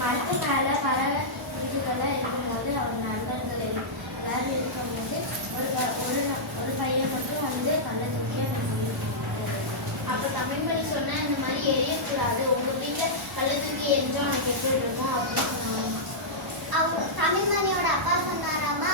மரத்து மேலே பறவை குஞ்சுகள்லாம் இருக்கும்போது அவர் நண்பர்கள் எல்லாரும் இருக்கும்போது ஒரு பையன் மட்டும் வந்து கல்லை தூக்கி அப்போ தமிழ்மணி சொன்னா இந்த மாதிரி எரியக்கூடாது, உங்க வீட்டில் கல்லை தூக்கி எரிஞ்சா உனக்கு எப்படி இருக்கும் அப்படின்னு சொன்னாங்க. தமிழ்மணியோட அப்பா சொன்னாராமா,